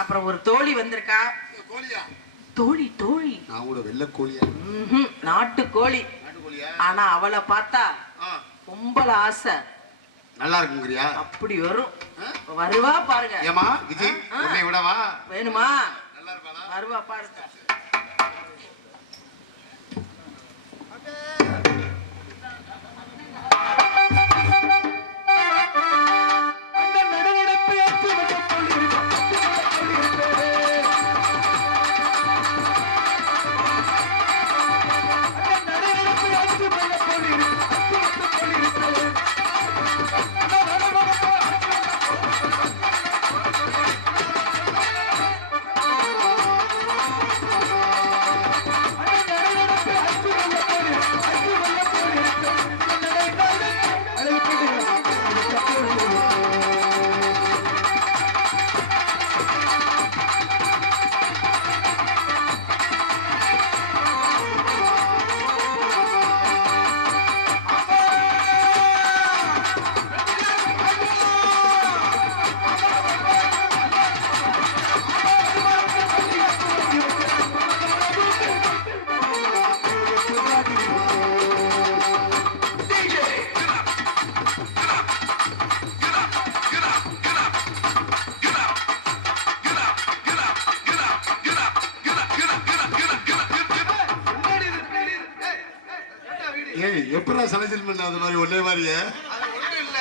அப்புறம் ஒரு தோழி வந்திருக்கா. தோழி தோழி நாட்டு கோழி. ஆனா அவளை பார்த்தா கும்பல ஆசை நல்லா இருக்குங்கறியா? அப்படி வரும். வருவா பாருங்க. ஏமா விஜய் உன்னை விடவா? வேணுமா? நல்லா இருப்பாளா? வருவா பாருங்க. ஏய் எப்படா செலக்ஷன் பண்ண அந்த மாதிரி ஒரே மாதிரியே அது ஒண்ணும் இல்ல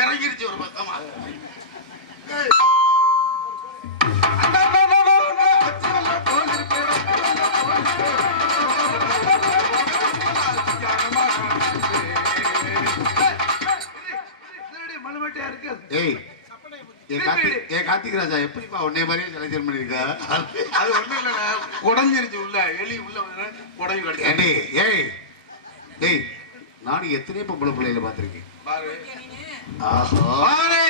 இறங்கிருச்சு ஒரு பக்கமா மலுமட்டியா இருக்கு ஏய் கார்த்திக் ராஜா எப்படிப்பா உன்னை மாதிரியே செலக்ஷன் பண்ணிருக்கா அது ஒண்ணும் இல்ல குடஞ்சிருச்சு உள்ள எலி உள்ள குடஞ்சு கிடையாது ஏண்டி ஏய் ஏய் நானும் எத்தனையோ பொம்பளை பிள்ளைகளை பார்த்திருக்கேன் பாரு ஆஹா பாரு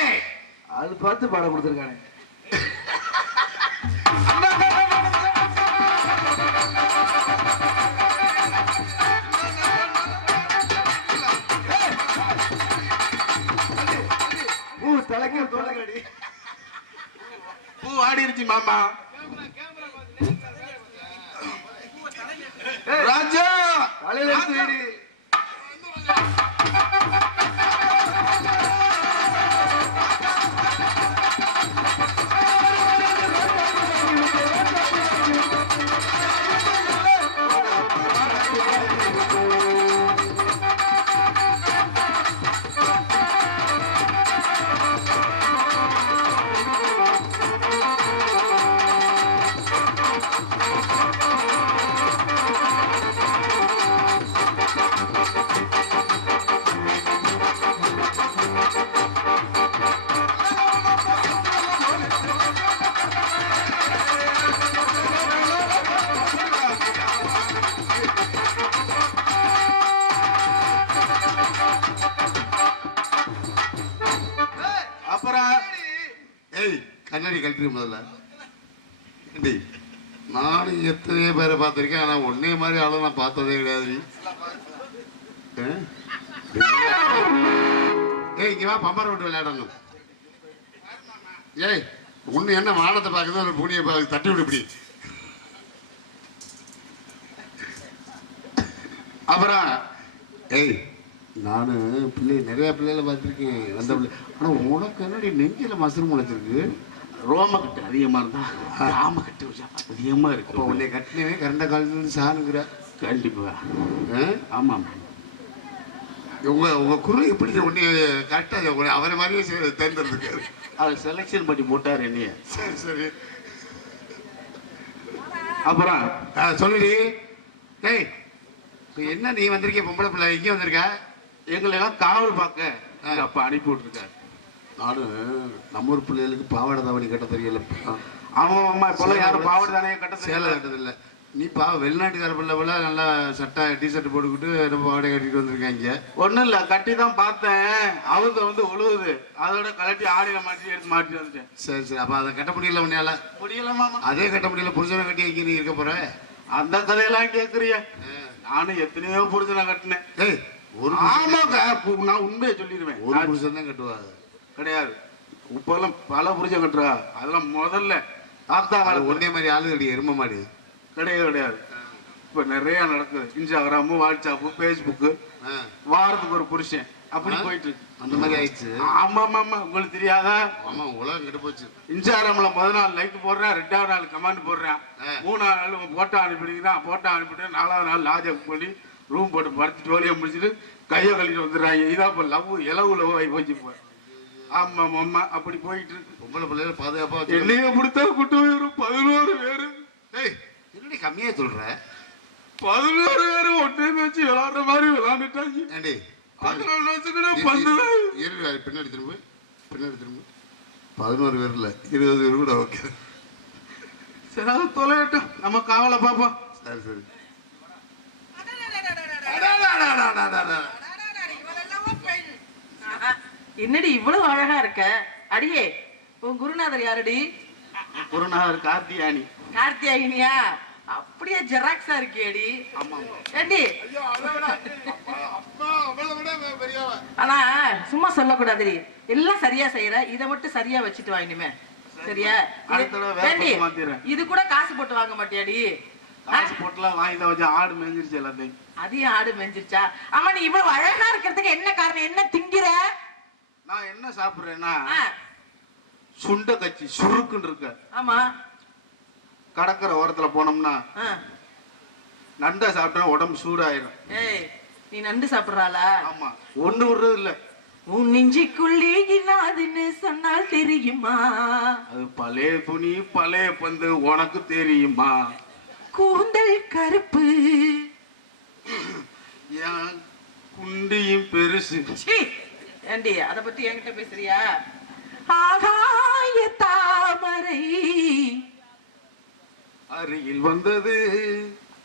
அது பார்த்து பாடம் கொடுத்துருக்கானே தலைக்கு தோலகடி பூ ஆடிருச்சு மாமா ராஜா தலையில எடுத்து கண்ணாடி கழட்டி முதல்ல ஏண்டி நானும் எத்தனையோ பேரை பார்த்துருக்கேன் ஆனால் ஒன்னே மாதிரி ஆளும் நான் பார்த்ததே கிடையாது ஏய் இங்கே வா பம்பரை விட்டு விளையாடணும் ஏய் ஒன்று என்ன வானத்தை பார்க்குறது ஒரு பூனியை பார்க்க தட்டி விடு இப்படி அப்புறம் ஏய் நான் நிறைய பிள்ளைகளை பார்த்துருக்கேன் அந்த பிள்ளை ஆனால் உனக்கு என்னடி நெஞ்சில் மசரு முளைச்சிருக்கு ரோமக்கட்டு அதிகமா இருந்தா ராமக்கட்டு அதிகமா இருக்கு இப்போ உன்னை கட்டினவே கரண்ட காலத்துல சாணுங்கிற கண்டிப்பா ஆமாம் உங்க குரு எப்படி உன்னை கரெக்டாக அவரை மாதிரியே தேர்ந்தெடுக்காரு அவர் செலெக்ஷன் பண்ணி போட்டார் என்னைய சரி சரி அப்புறம் சொல்லுடி ஏய் இப்போ என்ன நீ வந்திருக்க பொம்பளை பிள்ளை இங்கே வந்திருக்க எங்களை எல்லாம் காவல் பார்க்க அப்ப அனுப்பி விட்டுருக்காரு நானும் நம்ம ஊர் பிள்ளைகளுக்கு பாவாடை தாவணி கட்ட தெரியல ஆமா ஆமா இப்பெல்லாம் யாரும் பாவாடை தானே கட்ட சேலை கட்டதில்லை நீ வெளிநாட்டுக்கார பிள்ளை போல நல்லா சட்டை டிஷர்ட் போட்டுக்கிட்டு நம்ம பாவாடை கட்டிட்டு வந்திருக்காங்க ஒன்றும் இல்லை கட்டி தான் பார்த்தேன் அவங்க வந்து உழுவுது அதோட கலட்டி ஆடியில் மாட்டி எடுத்து மாட்டி வந்துட்டேன் சரி சரி அப்போ அதை கட்ட முடியல உன்னையால முடியலமா அதே கட்ட முடியல புருஷனை கட்டி வைக்க நீ இருக்க போற அந்த கதையெல்லாம் கேட்குறிய நானும் எத்தனையோ புருஷனை கட்டினேன் ஏய் ஒரு ஆமாங்க நான் உண்மையை சொல்லிடுவேன் ஒரு புருஷன் தான் கட்டுவாங்க கிடையாது இப்பெல்லாம் பல புருஷன் கட்டுறா அதெல்லாம் முதல்ல தாத்தா ஒன்னே மாதிரி ஆளு கிடையாது எரும மாடு கிடையாது கிடையாது இப்ப நிறைய நடக்குது இன்ஸ்டாகிராமு வாட்ஸ்அப்பு ஃபேஸ்புக்கு வாரத்துக்கு ஒரு புருஷன் அப்படி போயிட்டு அந்த மாதிரி ஆயிடுச்சு ஆமா ஆமா உங்களுக்கு தெரியாதா ஆமா உலகம் கெட்டு போச்சு இன்ஸ்டாகிராம்ல முதல் நாள் லைக் போடுறேன் 2வது நாள் கமெண்ட் போடுறேன் 3வது நாள் போட்டோ அனுப்பிடுறான் போட்டோ அனுப்பிட்டு 4வது நாள் லாஜக் பண்ணி ரூம் போட்டு படுத்து ஜோலியை முடிச்சுட்டு கையை கழிட்டு வந்துடுறாங்க இதான் இப்போ லவ் ஆகி போச்சு இப்போ ஆமா ஆமா அப்படி போயிட்டு இருக்கு பொம்பளை பிள்ளைகள் பாதுகாப்பா என்னைய பிடித்தா கூட்டு போயிடும் 11 பேரு ஏய் என்னடி கம்மியா சொல்ற 11 பேரு ஒன்றே வச்சு விளையாடுற மாதிரி விளையாண்டுட்டாங்க ஏண்டி 11 வச்சுக்கிட்டே பந்து பின்னாடி திரும்ப 11 பேர் இல்ல 20 பேர் கூட ஓகே சரி தொலையட்டும் நம்ம காவலை பாப்போம் சரி சரி என்னடி இவ்வளவு அழகா இருக்க அடியே உன் குருநாதர் யாரடி குருநாதர் கார்த்தியானி கார்த்தியாயினியா அப்படியே ஜெராக்ஸா இருக்கியடி ஏண்டி ஆனா சும்மா சொல்லக்கூடாதுடி எல்லாம் சரியா செய்யற இதை மட்டும் சரியா வச்சுட்டு வா இனிமே சரியா இது கூட காசு போட்டு வாங்க மாட்டியாடி காசு போட்டுலாம் வாங்கி வச்சு ஆடு மேஞ்சிருச்சு எல்லாத்தையும் அதையும் ஆடு மேஞ்சிருச்சா ஆமா நீ இவ்வளவு அழகா இருக்கிறதுக்கு என்ன காரணம் என்ன திங்கிற நான் என்ன சாப்பிடுறேன்னா சுண்ட கச்சி சுருக்குன்னு இருக்க ஆமா கடற்கரை ஓரத்துல போனோம்னா நண்டை சாப்பிட்டா உடம்பு சூடாயிரும். ஏய் நீ நண்டு சாப்பிடுறாளா? ஆமா, ஒண்ணு விடுறது இல்ல. உன் நெஞ்சுக்குள்ளே இல்லாதுன்னு சொன்னால் தெரியுமா? அது பழைய துணி பழைய பந்து உனக்கு தெரியுமா? கூந்தல் கருப்பு என் குண்டியும் பெருசு. ஏண்டி அத பத்தி என்கிட்ட பேசுறியா? ஆகாய தாமரை அருகில் வந்தது.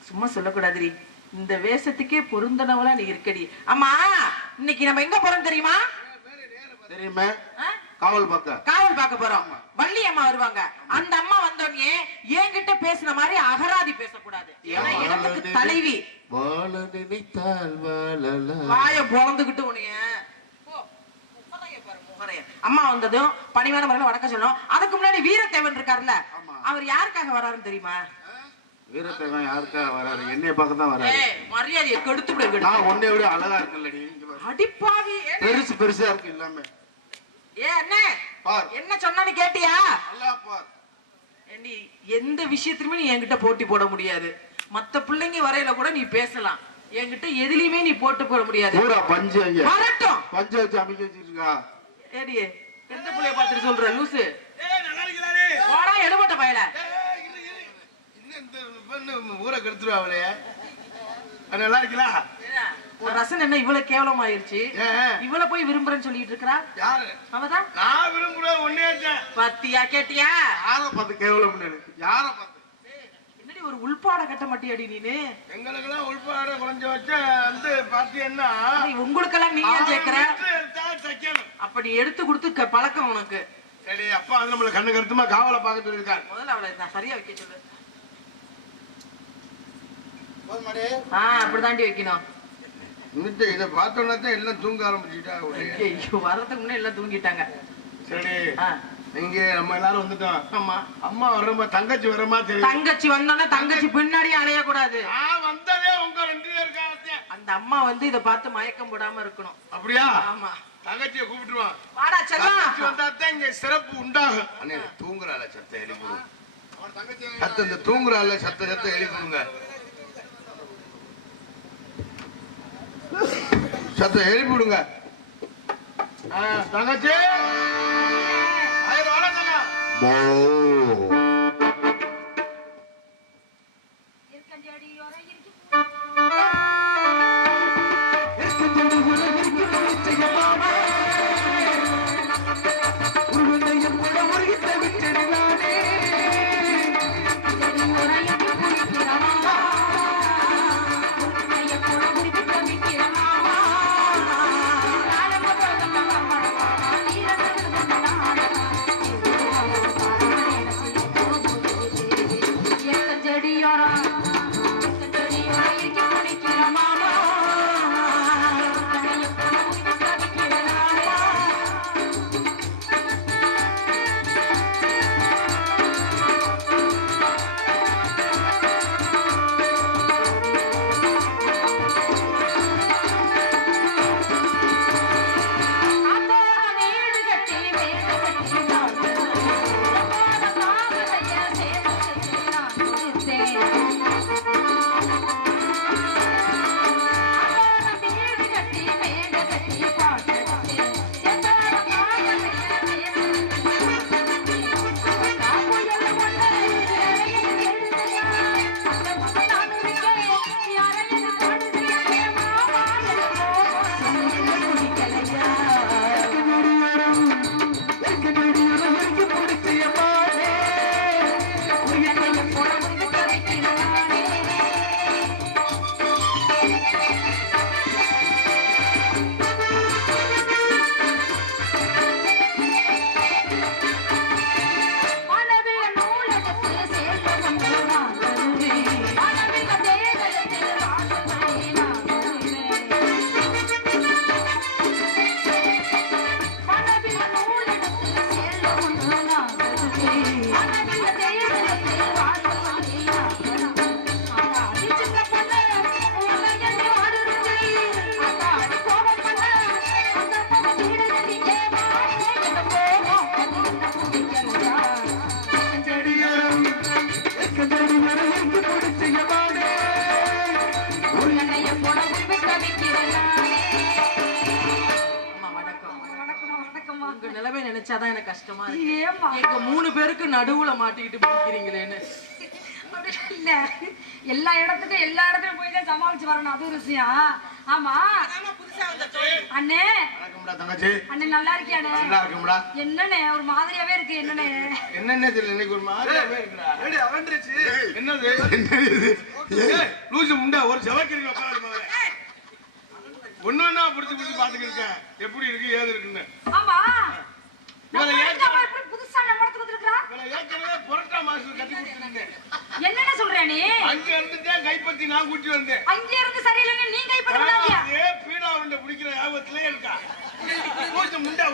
சும்மா சொல்லக்கூடாதுரி, இந்த வேஷத்துக்கே பொருந்தனவளா நீ இருக்கடி. அம்மா இன்னைக்கு நம்ம எங்க போறோம் தெரியுமா? தெரியுமே, காவல் பார்க்க. காவல் பார்க்க போறோம். வள்ளி அம்மா வருவாங்க. அந்த அம்மா வந்தோடனே என்கிட்ட பேசின மாதிரி அகராதி பேசக்கூடாது. ஏன்னா இடத்துக்கு தலைவி. வாழ நினைத்தால் வாழலாம். வாய பொளந்துகிட்டு உனைய அம்மா வந்ததும் பணிவான முறையில வணக்கம் சொல்லணும். அதுக்கு முன்னாடி வீரத்தேவன் இருக்காருல்ல, அவர் யாருக்காக வராருன்னு தெரியுமா? வீரத்தேவன் யாருக்காக வராரு? என்னைய பார்க்க தான் வராரு. மரியாதையை கெடுத்து விடு. நான் உன்னை விட அழகா இருக்குல்லடி. அடிப்பாவி, பெருசு பெருசா இருக்கு எல்லாமே. அண்ணே பார், என்ன சொன்னான்னு கேட்டியா? நல்லா பார். ஏண்டி எந்த விஷயத்திலுமே நீ என்கிட்ட போட்டி போட முடியாது. மத்த பிள்ளைங்க வரையில கூட நீ பேசலாம், என்கிட்ட எதுலயுமே நீ போட்டு போட முடியாது. பூரா பஞ்சு ஐயா வரட்டும். பஞ்சு வச்சு அமைக்க வச்சிருக்கா. ஏடி எந்த புள்ளைய பார்த்துட்டு சொல்ற லூசு? போடா எடுபட்ட பயல. ஊரை கெடுத்துருவாங்களே. நல்லா இருக்கீங்களா? ரசன் என்ன இவ்வளவு கேவலம் ஆயிருச்சு? இவ்வளவு போய் விரும்புறேன்னு சொல்லிட்டு இருக்கா? யாரு? அவதான். நான் விரும்புறேன் ஒன்னே. பத்தியா கேட்டியா? யார பார்த்து கேவலம்? யார பார்த்து? என்னடி ஒரு உள்பாட கட்ட மாட்டியாடி நீனு? எங்களுக்கெல்லாம் உள்பாட குறைஞ்ச வச்ச வந்து பாத்தீங்கன்னா உங்களுக்கெல்லாம் நீ ஏன் கேக்குற? அப்ப நீ எடுத்து கொடுத்து பழக்கம் உனக்கு. சரி, அப்பா வந்து நம்மள கண்ணு கருத்துமா காவலை பார்க்க சொல்லிருக்காரு. முதல்ல அவளை நான் சரியா வைக்க சொல்லு. அப்படிதாண்டி வைக்கணும். இதை பார்த்தோன்னா தான் எல்லாம் தூங்க ஆரம்பிச்சுட்டாங்க. வரதுக்கு முன்னே எல்லாம் தூங்கிட்டாங்க. சரி, இங்க நம்ம எல்லாரும் வந்துட்டோம். ஆமா, அம்மா வர்றமா, தங்கச்சி வர்றமா தெரியும். தங்கச்சி வந்தோன்னா தங்கச்சி பின்னாடியே அலைய கூடாது. வந்ததே உங்க 2 பேருக்கா. அந்த அம்மா வந்து இத பார்த்து மயக்கம் போடாம இருக்கணும். அப்படியா? ஆமா, தங்கச்சியை கூப்பிட்டுருவான். வாடா செல்லம். வந்தா தான் இங்க சிறப்பு உண்டாகும். அண்ணே, தூங்குறாள சத்தம் எழுப்பிடுங்க. சத்தம் இந்த தூங்குறாள சத்தம் எழுப்பிடுங்க. சத்தம் எழுப்பிடுங்க. தங்கச்சி நினைச்சாதான் எனக்கு கஷ்டமா இருக்கு. எங்க 3 பேருக்கு நடுவுல மாட்டிக்கிட்டு பிடிக்கிறீங்களேன்னு. இல்ல எல்லா இடத்துலயும் போய் தான் சமாளிச்சு வரணும், அது ஒரு விஷயம். ஆமா அண்ணே, அண்ணே நல்லா இருக்கியா? என்னண்ணே ஒரு மாதிரியாவே இருக்கு. என்னண்ணே தெரியல, இன்னைக்கு ஒரு மாதிரியாவே இருக்குடா. என்னது லூசு முண்டா ஒரு செவக்கறி உட்கார்ந்து ஒண்ணா புடிச்சு பாத்துக்கிட்டு இருக்கேன் எப்படி இருக்கு ஏது இருக்குன்னு. ஆமா புதுசா நம்ம இடத்துக்கு வந்திருக்கா? ஏற்கனவே புரட்டா மாசம் கட்டி கொடுத்துருந்தேன். என்னென்ன சொல்ற நீ? அங்க இருந்து தான் கைப்பத்தி நான் கூட்டி வந்தேன். அங்க இருந்து சரியில்லைன்னு நீ கைப்பத்தி வந்தாயா? ஏ பீடா உண்ட பிடிக்கிற ஆபத்திலே இருக்கா. லூசு முண்டா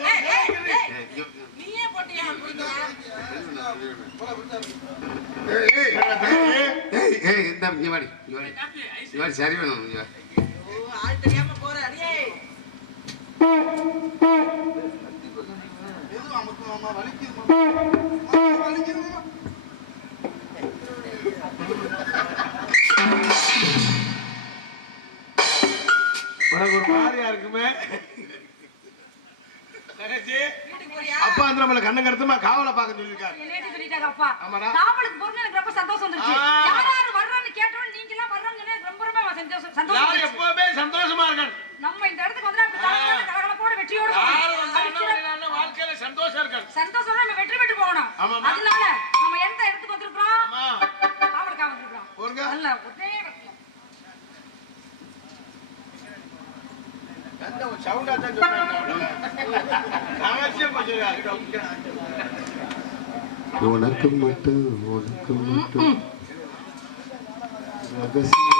நீயே போட்டியா? ஏய் இந்த இங்க வாடி சரி வேணும். ஆள் தெரியாம போற அடியே. உனக்கு ஒரு மாதிரியா இருக்குமே. அப்பா அந்த நம்மள கண்ணு கருத்துமா காவலை பார்க்க சொல்லிருக்காரு. என்னடி சொல்லிட்டாங்க அப்பா? காவலுக்கு போறது எனக்கு ரொம்ப சந்தோஷம் வந்துருச்சு. யாராரு வர்றான்னு கேட்டோம், நீங்க எல்லாம் வர்றாங்கன்னு ரொம்ப ரொம்ப சந்தோஷம். யார் எப்பவுமே சந்தோஷமா இருக்காங்க. நம்ம இந்த இடத்துக்கு வந்தா அப்படி கலகலப்போட வெற்றியோட வாழ்க்கையில சந்தோஷம் இருக்காங்க. சந்தோஷம் நம்ம வெற்றி பெற்று போகணும். அதனால நம்ம எந்த இடத்துக்கு வந்திருக்கோம்? காவலுக்காக வந்திருக்கோம். நல்ல ஒரே சவுண்டா தான் உனக்கு மட்டும் ரகசியம்.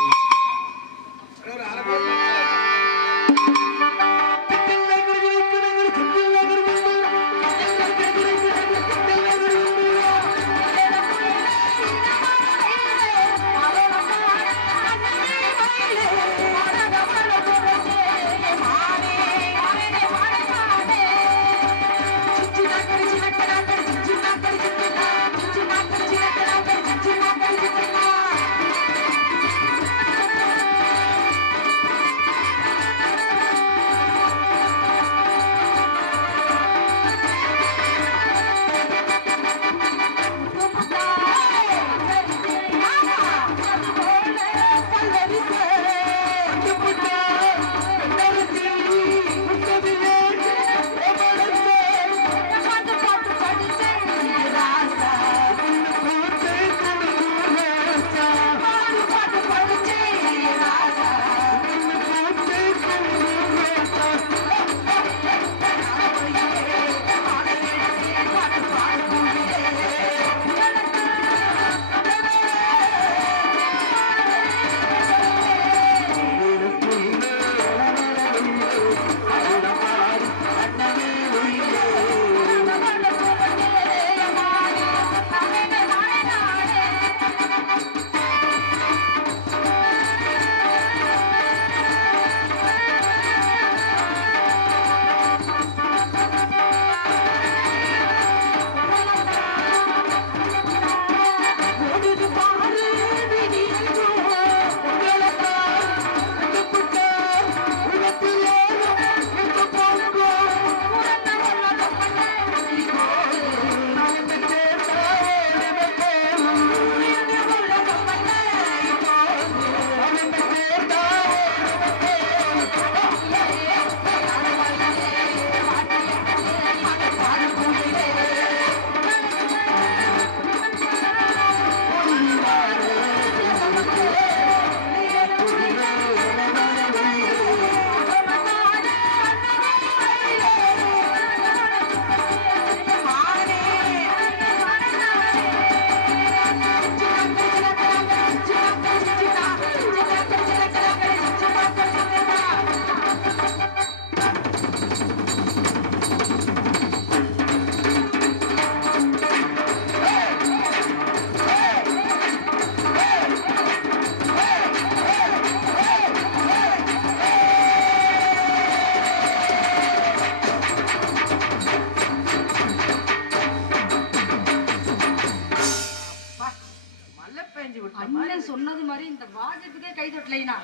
சொன்னது மாதிரி இந்த வாஜத்துக்கே கை தட்டலைனா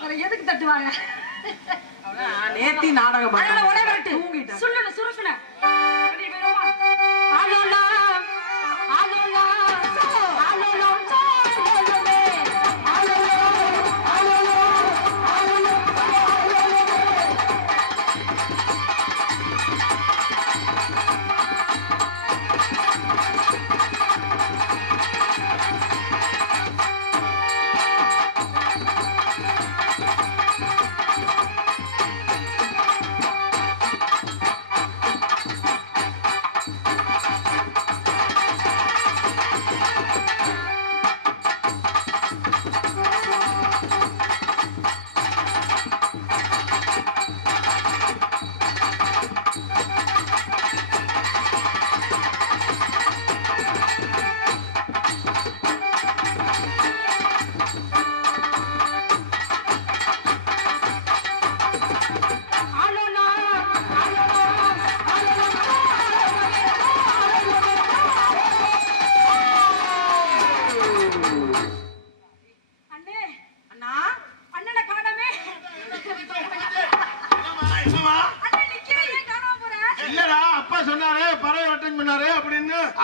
வேற எதுக்கு தட்டுவாங்க? நேத்தி நாடகம் ஒரே வரட்டு சுருக்குன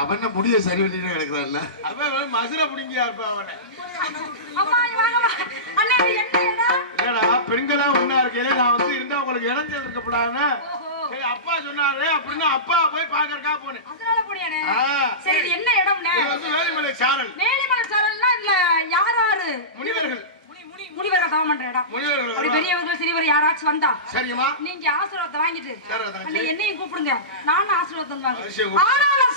அவன முடிய சரி பண்ணிட்டு கிடக்குறான்ல. அவன் மசுர புடிங்கியா இருப்பா அவனை. அம்மா வாங்கம்மா. அண்ணே என்ன இடம்? இல்லடா பெண்களா ஒண்ணா இருக்கேல நான் வந்து இருந்தா உங்களுக்கு இடைஞ்சல் இருக்கப்படாதுன்னு. சரி அப்பா சொன்னாரு அப்படின்னா அப்பா போய் பாக்கறக்கா போனேன். அதனால போனியானே? சரி இது என்ன இடம்னே? இது வந்து வேலிமலை சாரல். வேலிமலை சாரல்னா இதுல யாராரு? முனிவர்கள். முனிவர்கள் தவம் பண்ற இடம். முனிவர்கள். அப்படி பெரியவர்கள் சிறியவர் யாராச்சும் வந்தா சரிமா நீங்க ஆசீர்வாதத்தை வாங்கிட்டு சரி அண்ணே என்னையும் கூப்பிடுங்க. நானும் ஆசீர்வாதம் வாங்குறேன். அவசியம் ஆனாலும்